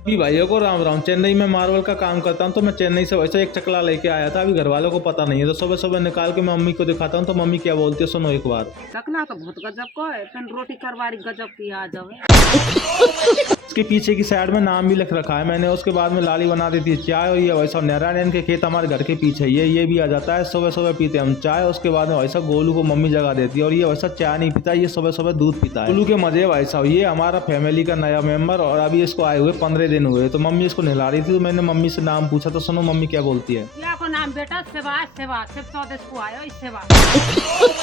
जी भाइयों को राम राम। चेन्नई में मार्बल का काम करता हूँ, तो मैं चेन्नई से वैसे एक चकला लेके आया था। अभी घर वालों को पता नहीं है, तो सुबह सुबह निकाल के मैं मम्मी को दिखाता हूँ, तो मम्मी क्या बोलती है सुनो एक बार। चकला तो बहुत गजब को है, फिर रोटी करवारी गजब की आ जावे। उसके पीछे की साइड में नाम भी लिख रखा है मैंने। उसके बाद में लाली बना देती है चाय। और ये वैसा नारायण के खेत हमारे घर के पीछे ही है, ये भी आ जाता है। सुबह सुबह पीते हम चाय। उसके बाद में वैसा गोलू को मम्मी जगा देती है, और ये वैसा चाय नहीं पीता, ये सुबह सुबह दूध पीता है। गोलू के मजे वैसा, ये हमारा फैमिली का नया मेंबर, और अभी इसको आए हुए 15 दिन हुए। तो मम्मी इसको नहला रही थी, तो मैंने मम्मी से नाम पूछा, तो सुनो मम्मी क्या बोलती है। क्या को नाम बेटा? सेवा सेवा सिर्फ स्वदेश को आयो इस सेवा।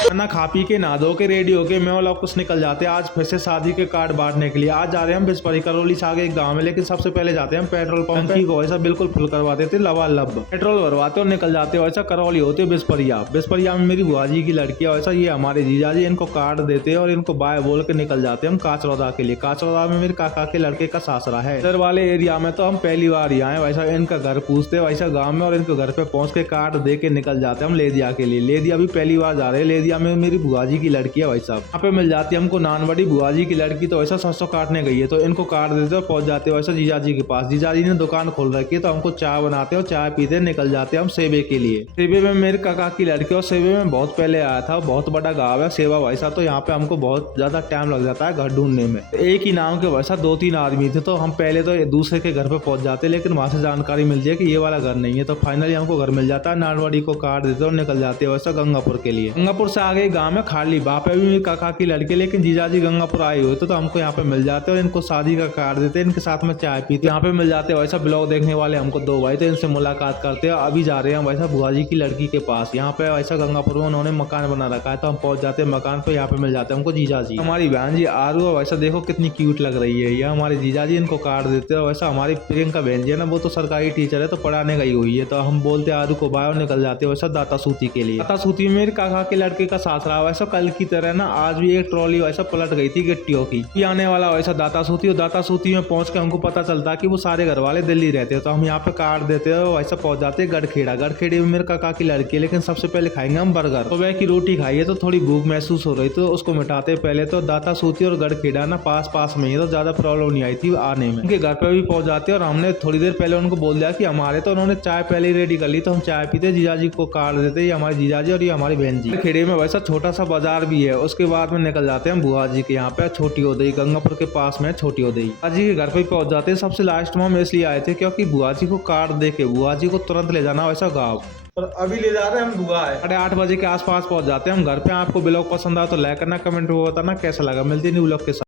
खाना खा पी के नहा धो के रेडी होके मैं और कुछ निकल जाते हैं आज फिर से शादी के कार्ड बांटने के लिए। आज जा रहे हैं हम बिस्परी करौली से आगे एक गांव में, लेकिन सबसे पहले जाते हैं हम पेट्रोल पंप की को ऐसा बिल्कुल फुल करवा देते लबालब। पेट्रोल भरवाते और निकल जाते हो। ऐसा करौली होते बिस्परिया। बिस्परिया में मेरी बुआ जी की लड़की है, वैसा ये हमारे जीजा जी। इनको कार्ड देते हैं और इनको बाय बोल के निकल जाते हैं हम काचरौदा के लिए। काचरौदा में मेरे काका के लड़के का सासरा है। इधर वाले एरिया में तो हम पहली बार ही आए। वैसा इनका घर पूछते वैसा गाँव में, और इनको घर पे पहुंच के कार्ड दे के निकल जाते हैं हम लेदिया के लिए। लेदिया भी पहली बार जा रहे हैं। लेदिया में मेरी बुआ जी की लड़की है भाई साहब। यहाँ पे मिल जाती है हमको नान बड़ी। बुआ जी की लड़की तो वैसा सरसों काटने गई है, तो इनको काट देते और पहुंच जाते हैं वैसा जीजा जी के पास। जीजा जी ने दुकान खोल रखी है, तो हमको चाय बनाते और चाय पीते निकल जाते हैं हम सेबे के लिए। सेबे में मेरे काका की लड़की, और सेबे में बहुत पहले आया था। बहुत बड़ा गाँव है सेवा भाई साहब, तो यहाँ पे हमको बहुत ज्यादा टाइम लग जाता है घर ढूंढने में। एक ही नाम के वैसा 2-3 आदमी थे, तो हम पहले तो दूसरे के घर पे पहुंच जाते, लेकिन वहां से जानकारी मिल जाए कि ये वाला घर नहीं है। तो फाइनली हमको घर मिल जाता है। नानवाड़ी को काट देते और निकल जाते हैं वैसा गंगापुर के लिए। गंगापुर से आगे गाँव में खाली बाप है भी मेरे काका की लड़की, लेकिन जीजाजी गंगापुर आए हुए थे, तो हमको यहाँ पे मिल जाते और इनको शादी का कार्ड देते, इनके साथ में चाय पीते। यहाँ पे मिल जाते वैसा ब्लॉग देखने वाले हमको 2 भाई, तो इनसे मुलाकात करते हैं। अभी जा रहे हैं वैसा बुआ जी की लड़की के पास। यहाँ पे वैसा गंगापुर में उन्होंने मकान बना रखा है, तो हम पहुंच जाते हैं मकान पे। यहाँ पे मिल जाते हैं हमको जीजाजी। हमारी बहन जी आरू, और वैसा देखो कितनी क्यूट लग रही है ये हमारे जीजाजी। इनको कार्ड देते हैं। वैसा हमारी प्रियंका बहन जी है ना, वो तो सरकारी टीचर है, तो पढ़ाने गई हुई है। तो हम बोलते आरू को बाय और निकल जाते हैं वैसा दाता सूती के लिए। दाता सूती में मेरे काका के लड़के का सासरा। वैसा कल की तरह ना आज भी एक ट्रॉली वैसा पलट गई थी गिट्टियों की। आने वाला वैसा दाता सूती, और दाता सूती में पहुंच के हमको पता चलता कि वो सारे घर वाले दिल्ली रहते हैं। तो हम यहाँ पे कार्ड देते हैं, वैसा पहुंच जाते हैं गढ़खेड़ा। गढ़खेड़े में मेरे काका की लड़की है, लेकिन सबसे पहले खाएंगे हम बर्गर। तो वह की रोटी खाई है, तो थोड़ी भूख महसूस हो रही, तो उसको मिटाते पहले। तो दाता सूती और गढ़खेड़ा ना पास पास में ही, तो ज्यादा प्रॉब्लम नहीं आई थी आने में। उनके घर पे भी पहुंच जाते और हमने थोड़ी देर पहले उनको बोल दिया कि हमारे, तो उन्होंने चाय पहले ही रेडी कर ली। तो हम चाय पीते, जीजाजी को कार्ड देते। ये हमारे जीजाजी और ये हमारी बहन जी। खेड़े में वैसा छोटा सा बाजार भी है। उसके बाद में निकल जाते हैं बुआ जी के यहाँ पे छोटी उदई। गंगापुर के पास में छोटी उदई। बुआ जी के घर पे पहुंच जाते हैं। सबसे लास्ट में हम इसलिए आए थे क्योंकि बुआ जी को कार्ड दे के बुआ जी को तुरंत ले जाना वैसा गाँव। और अभी ले जा रहे हैं हम बुआ है। 8:30 बजे के आसपास पहुंच जाते हैं हम घर पे। आपको ब्लॉग पसंद आया तो लाइक करना, कमेंट में बताना कैसा लगा। मिलती नहीं ब्लॉग के साथ।